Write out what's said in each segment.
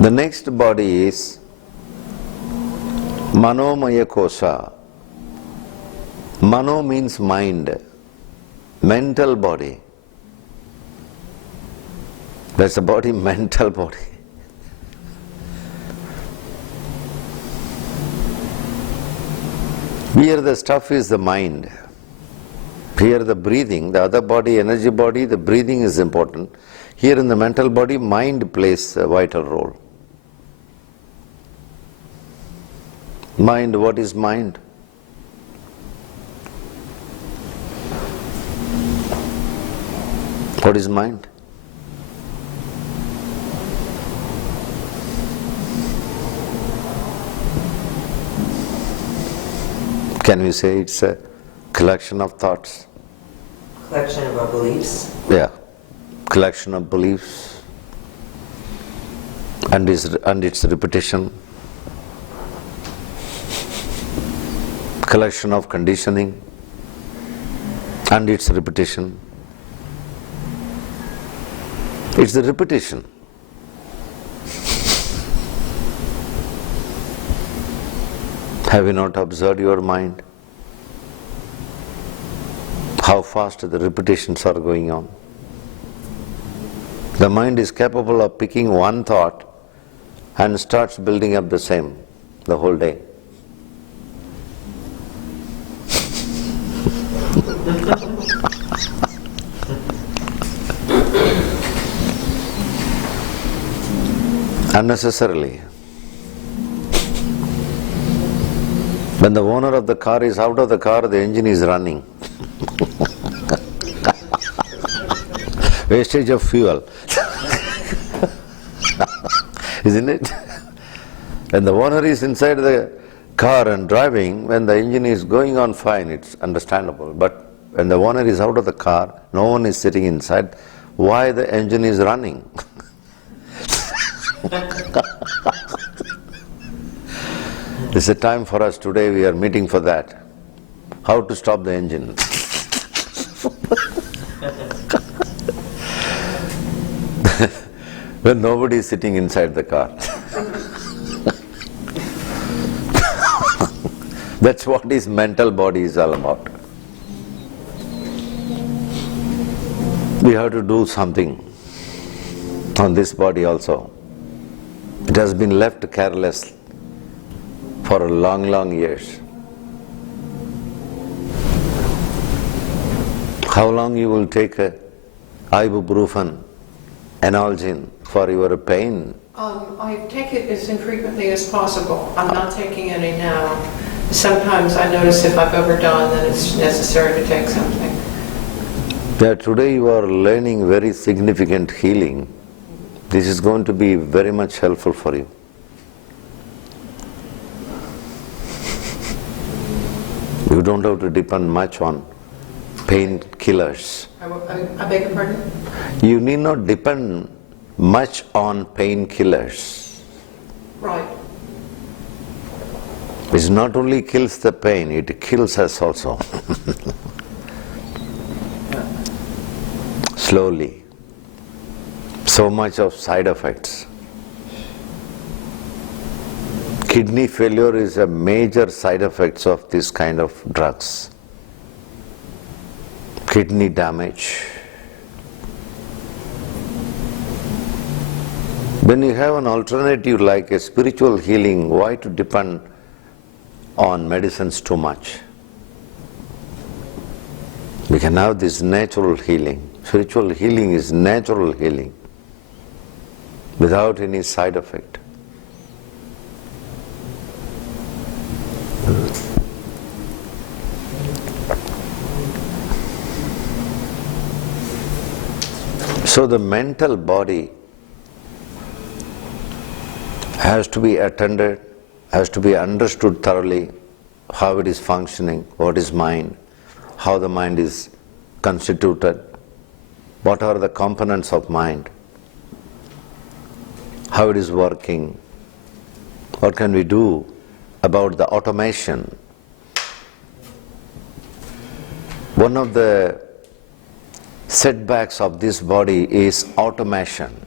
The next body is Manomaya Kosha. Mano means mind, mental body. That's the body, mental body. Here the stuff is the mind. Here the breathing, the other body, energy body, the breathing is important. Here in the mental body, mind plays a vital role. Mind, what is mind? What is mind? Can we say it's a collection of thoughts? Collection of our beliefs. Yeah, collection of beliefs and its repetition. Collection of conditioning and its repetition. It's the repetition. Have you not observed your mind? How fast the repetitions are going on. The mind is capable of picking one thought and starts building up the same the whole day. Unnecessarily. When the owner of the car is out of the car, the engine is running. Wastage of fuel. Isn't it? When the owner is inside the car and driving, when the engine is going on fine, it's understandable. But when the owner is out of the car, no one is sitting inside, why the engine is running? This is a time for us today, we are meeting for that. How to stop the engine. When nobody is sitting inside the car. That's what this mental body is all about. We have to do something on this body also. It has been left careless for a long years. How long you will take a ibuprofen, analgin for your pain? I take it as infrequently as possible. I'm not taking any now. Sometimes I notice if I've overdone that it's necessary to take something. Yeah, today you are learning very significant healing. This is going to be very much helpful for you. You don't have to depend much on painkillers. I beg your pardon? You need not depend much on painkillers. Right. It not only kills the pain, it kills us also. Slowly. So much of side effects. Kidney failure is a major side effect of this kind of drugs. Kidney damage. When you have an alternative like a spiritual healing, why to depend on medicines too much? We can have this natural healing. Spiritual healing is natural healing without any side effect. So the mental body has to be attended, has to be understood thoroughly, how it is functioning, what is mind, how the mind is constituted, what are the components of mind, how it is working, what can we do about the automation. One of the setbacks of this body is automation.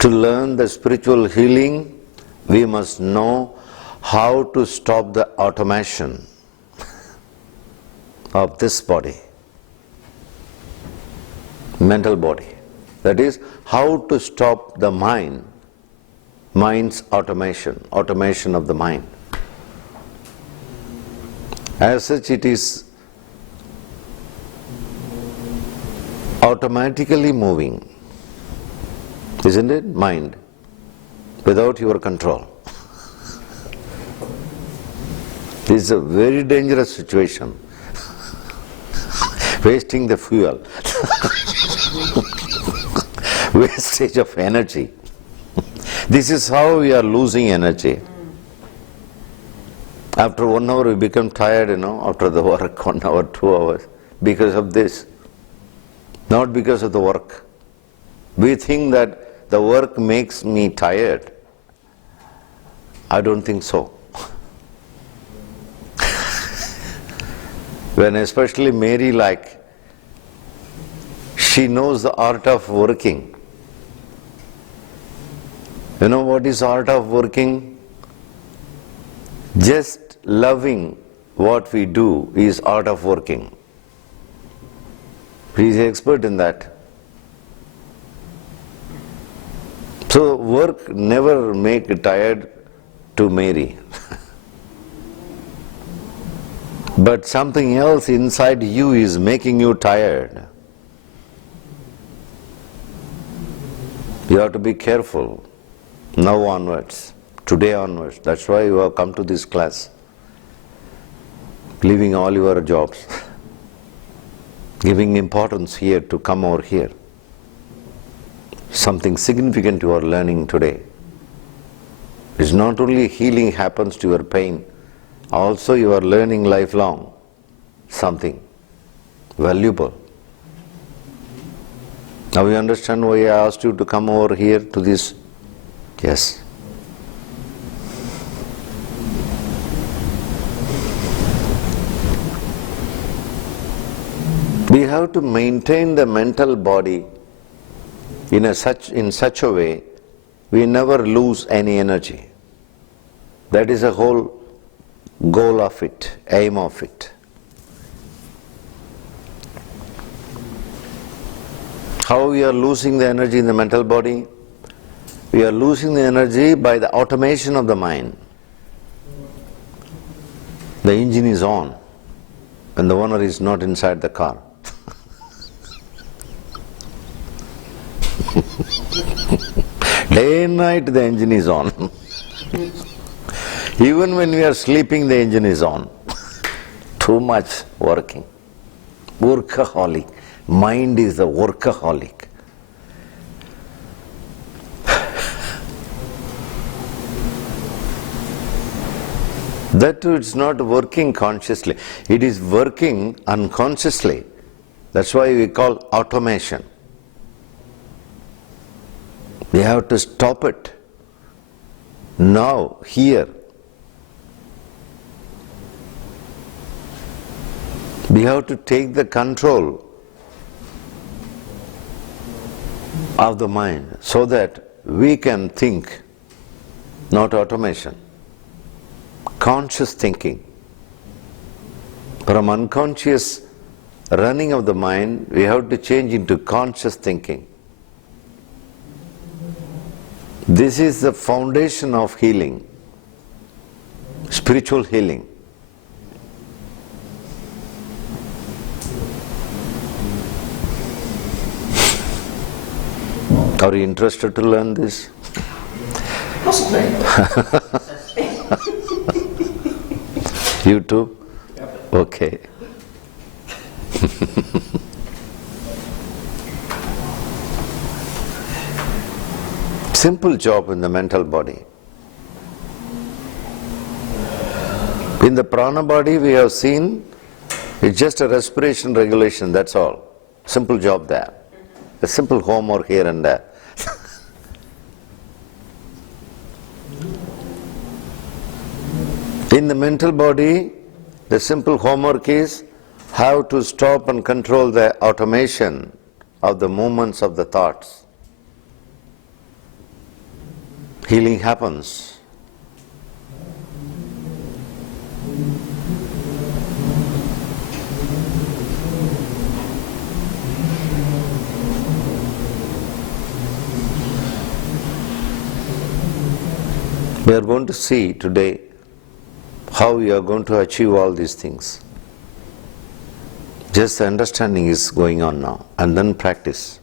To learn the spiritual healing, we must know how to stop the automation of this body, mental body. That is, how to stop the mind's automation of the mind. As such, it is automatically moving, isn't it? Mind, without your control. This is a very dangerous situation. Wasting the fuel, wastage of energy. This is how we are losing energy. After 1 hour we become tired, after the work, 1 hour, 2 hours, because of this. Not because of the work. We think that the work makes me tired. I don't think so. When especially Mary, she knows the art of working. You know what is art of working? Just loving what we do is art of working. He is an expert in that. So work never make tired to Mary. But something else inside you is making you tired. You have to be careful now onwards, today onwards. That's why you have come to this class, leaving all your jobs, giving importance here to come over here. Something significant you are learning today. It's not only healing happens to your pain, also you are learning lifelong something valuable. Now you understand why I asked you to come over here to this? Yes. We have to maintain the mental body in such a way we never lose any energy. That is the whole goal of it, aim of it. How we are losing the energy in the mental body? We are losing the energy by the automation of the mind. The engine is on and the owner is not inside the car. Day and night the engine is on. Even when we are sleeping the engine is on. Too much working. Workaholic. Mind is a workaholic. That too, it's not working consciously. It is working unconsciously. That's why we call automation. We have to stop it. Now, here. We have to take the control of the mind so that we can think, not automation. Conscious thinking. From unconscious running of the mind, we have to change into conscious thinking. This is the foundation of healing, spiritual healing. Are you interested to learn this? Possibly. You too? Yep. Okay. Simple job in the mental body. In the prana body we have seen, it's just a respiration regulation, that's all. Simple job there. A simple homework here and there. In the mental body, the simple homework is how to stop and control the automation of the movements of the thoughts. healing happens. We are going to see today how we are going to achieve all these things. Just the understanding is going on now, and then practice.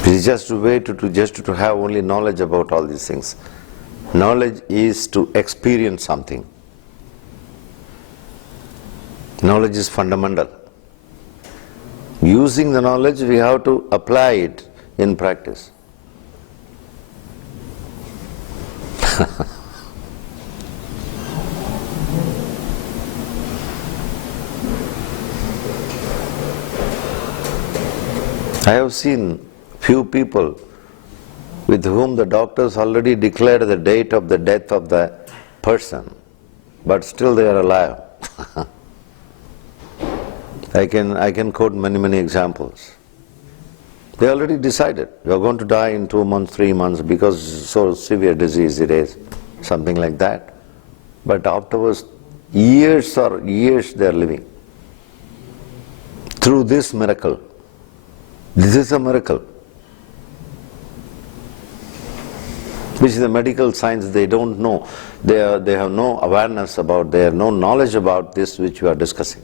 It is just a way to have only knowledge about all these things. Knowledge is to experience something. Knowledge is fundamental. Using the knowledge, we have to apply it in practice. I have seen few people with whom the doctors already declared the date of the death of the person, but still they are alive. I can quote many examples. They already decided, you are going to die in 2 months, 3 months, because so severe disease it is, something like that. But afterwards, years they are living. Through this miracle. This is a miracle. Which the medical science, they don't know. They have no awareness about, they have no knowledge about this which we are discussing.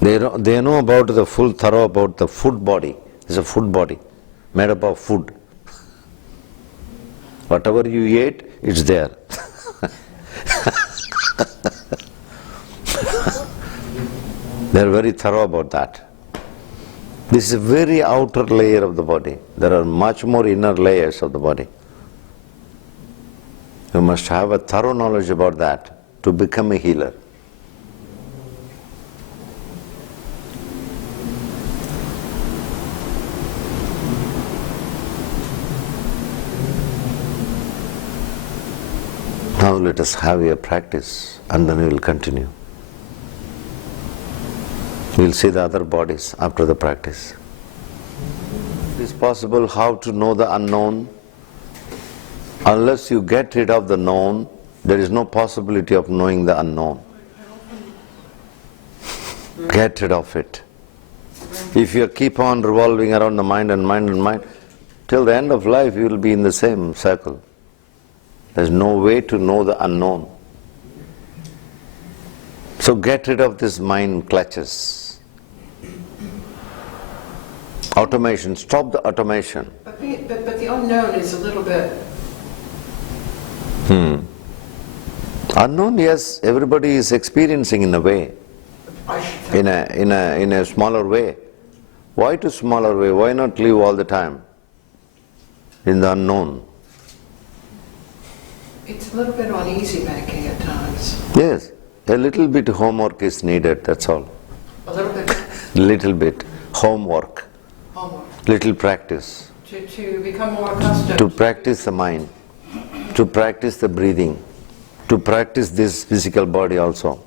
They know about the full thorough about the food body. It's a food body, made up of food. Whatever you ate, it's there. They are very thorough about that. This is a very outer layer of the body. There are much more inner layers of the body. You must have a thorough knowledge about that to become a healer. Now let us have a practice, and then we will continue. We will see the other bodies after the practice. It is possible how to know the unknown. Unless you get rid of the known, there is no possibility of knowing the unknown. Get rid of it. If you keep on revolving around the mind and mind and mind, till the end of life you will be in the same circle. There is no way to know the unknown. So get rid of this mind clutches. Automation, stop the automation. But the unknown is a little bit... Unknown, yes, everybody is experiencing in a way, in a smaller way. Why to smaller way? Why not live all the time in the unknown? It's a little bit uneasy making at times. Yes, a little bit homework is needed, that's all. A little bit Little bit homework, little practice. to become more accustomed. To practice the mind, to practice the breathing, to practice this physical body also.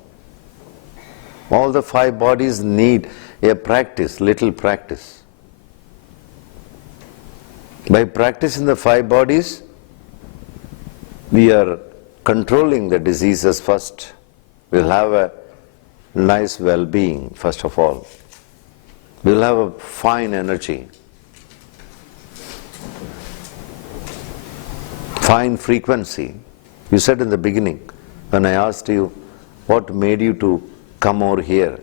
All the 5 bodies need a practice, little practice. By practicing the 5 bodies, we are controlling the diseases first. We'll have a nice well-being, first of all. We'll have a fine energy, fine frequency. You said in the beginning, when I asked you, what made you to come over here?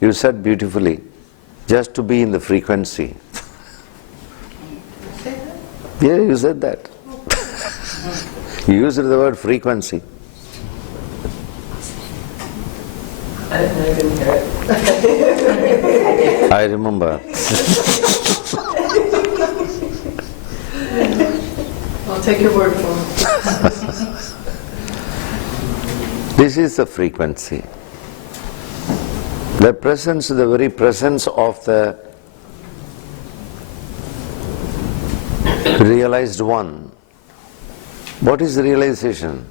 You said beautifully, just to be in the frequency. Say that? Yeah, you said that. You used the word frequency. I didn't hear it. I remember. I'll take your word for it. This is the frequency. The presence, the very presence of the realized one. What is realization?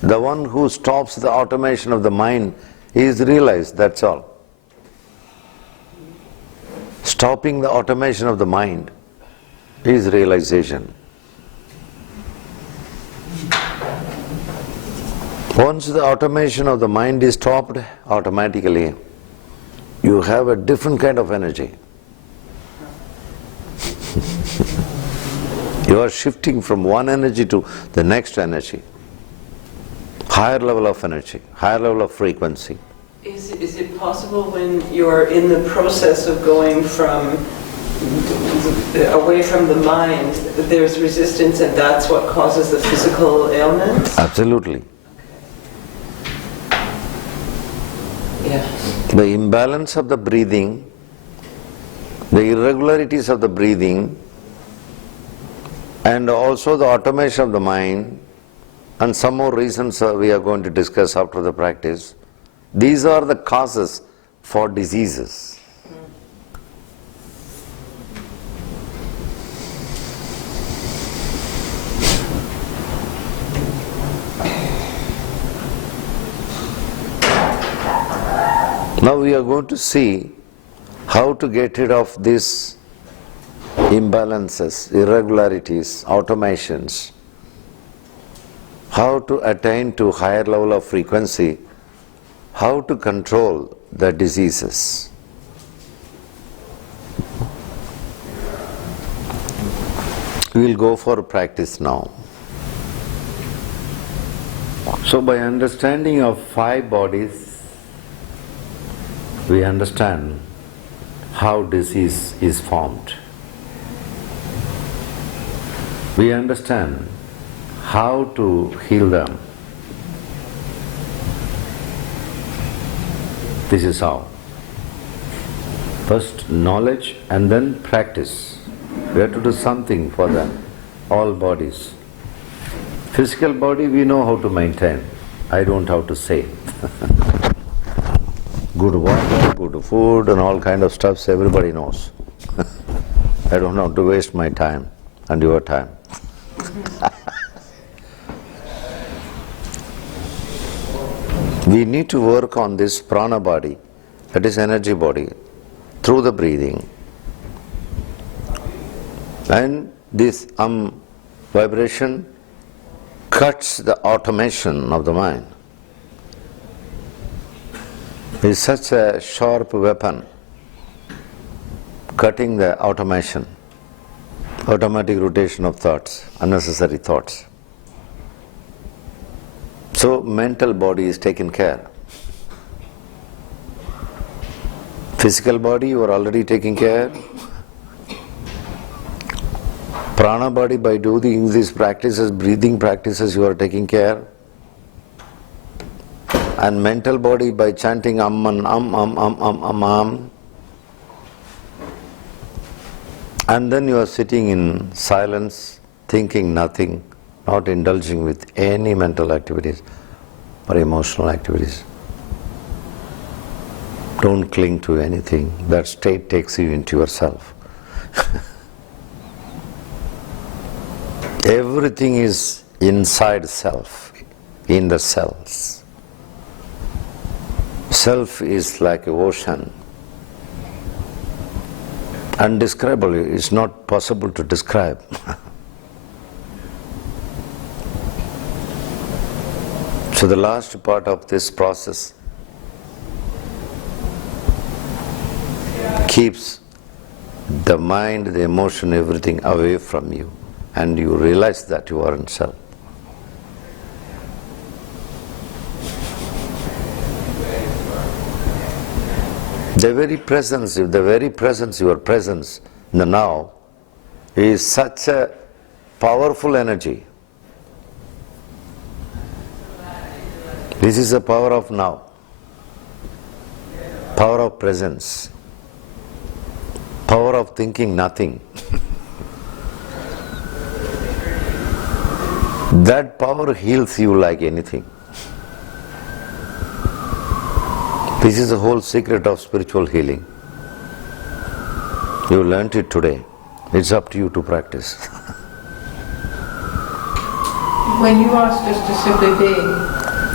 The one who stops the automation of the mind is realized, that's all. stopping the automation of the mind is realization. Once the automation of the mind is stopped, automatically you have a different kind of energy. You are shifting from one energy to the next energy. Higher level of energy, higher level of frequency. Is it possible when you're in the process of going from away from the mind, there's resistance and that's what causes the physical ailments? Absolutely. Yeah. The imbalance of the breathing, the irregularities of the breathing, and also the automation of the mind, and some more reasons we are going to discuss after the practice. These are the causes for diseases. Now we are going to see how to get rid of these imbalances, irregularities, automations, how to attain to higher level of frequency, how to control the diseases. We will go for practice now. So by understanding of 5 bodies, we understand how disease is formed. We understand how to heal them. This is how. First knowledge and then practice. We have to do something for them, all bodies. Physical body we know how to maintain. I don't have to say. Good water, good food and all kind of stuffs everybody knows. I don't have to waste my time and your time. We need to work on this prana body, that is energy body, through the breathing. And this vibration cuts the automation of the mind. It is such a sharp weapon, cutting the automation, automatic rotation of thoughts, unnecessary thoughts. So mental body is taken care. Physical body you are already taking care. Prana body by doing these practices, breathing practices you are taking care. And mental body by chanting and and then you are sitting in silence, thinking nothing, not indulging with any mental activities or emotional activities. Don't cling to anything. That state takes you into yourself. Everything is inside self, in the cells. Self is like an ocean. Undescribable, it's not possible to describe. So the last part of this process keeps the mind, the emotion, everything away from you, and you realize that you are in self. The very presence, your presence in the now is such a powerful energy. This is the power of now, power of presence, power of thinking nothing. That power heals you like anything. This is the whole secret of spiritual healing. You learnt it today. It's up to you to practice. When you asked us to simply be,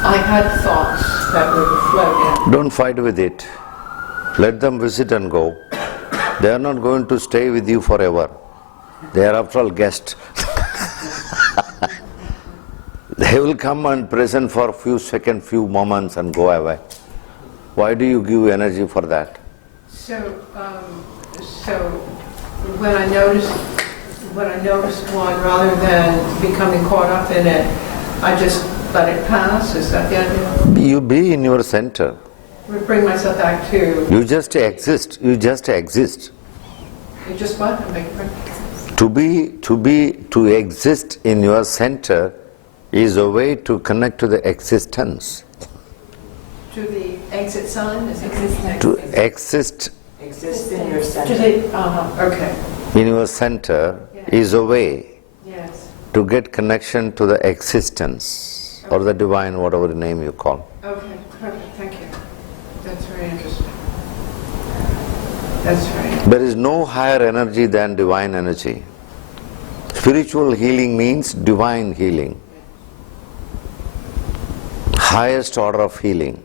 I had thoughts that would float in. Don't fight with it. Let them visit and go. They are not going to stay with you forever. They are after all guests. They will come and present for a few seconds, few moments and go away. Why do you give energy for that? So when I noticed one, rather than becoming caught up in it, I just let it pass. Is that the idea? You be in your center. Bring myself back to. You just exist. You just exist. You just what? I beg your pardon? To exist in your center is a way to connect to the existence. To the exit sign? Is it To exist Exist in your to center. the, okay. in your center is a way Yes. to get connection to the existence or the divine, whatever name you call. Okay, perfect, thank you. That's very interesting. That's very, There is no higher energy than divine energy. Spiritual healing means divine healing. Highest order of healing.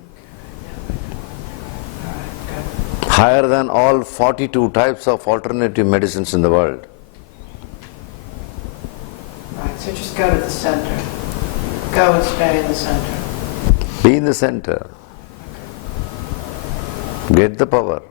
all right, good. Higher than all 42 types of alternative medicines in the world. Right, so just go to the center. Go and stay in the center. Be in the center. Get the power.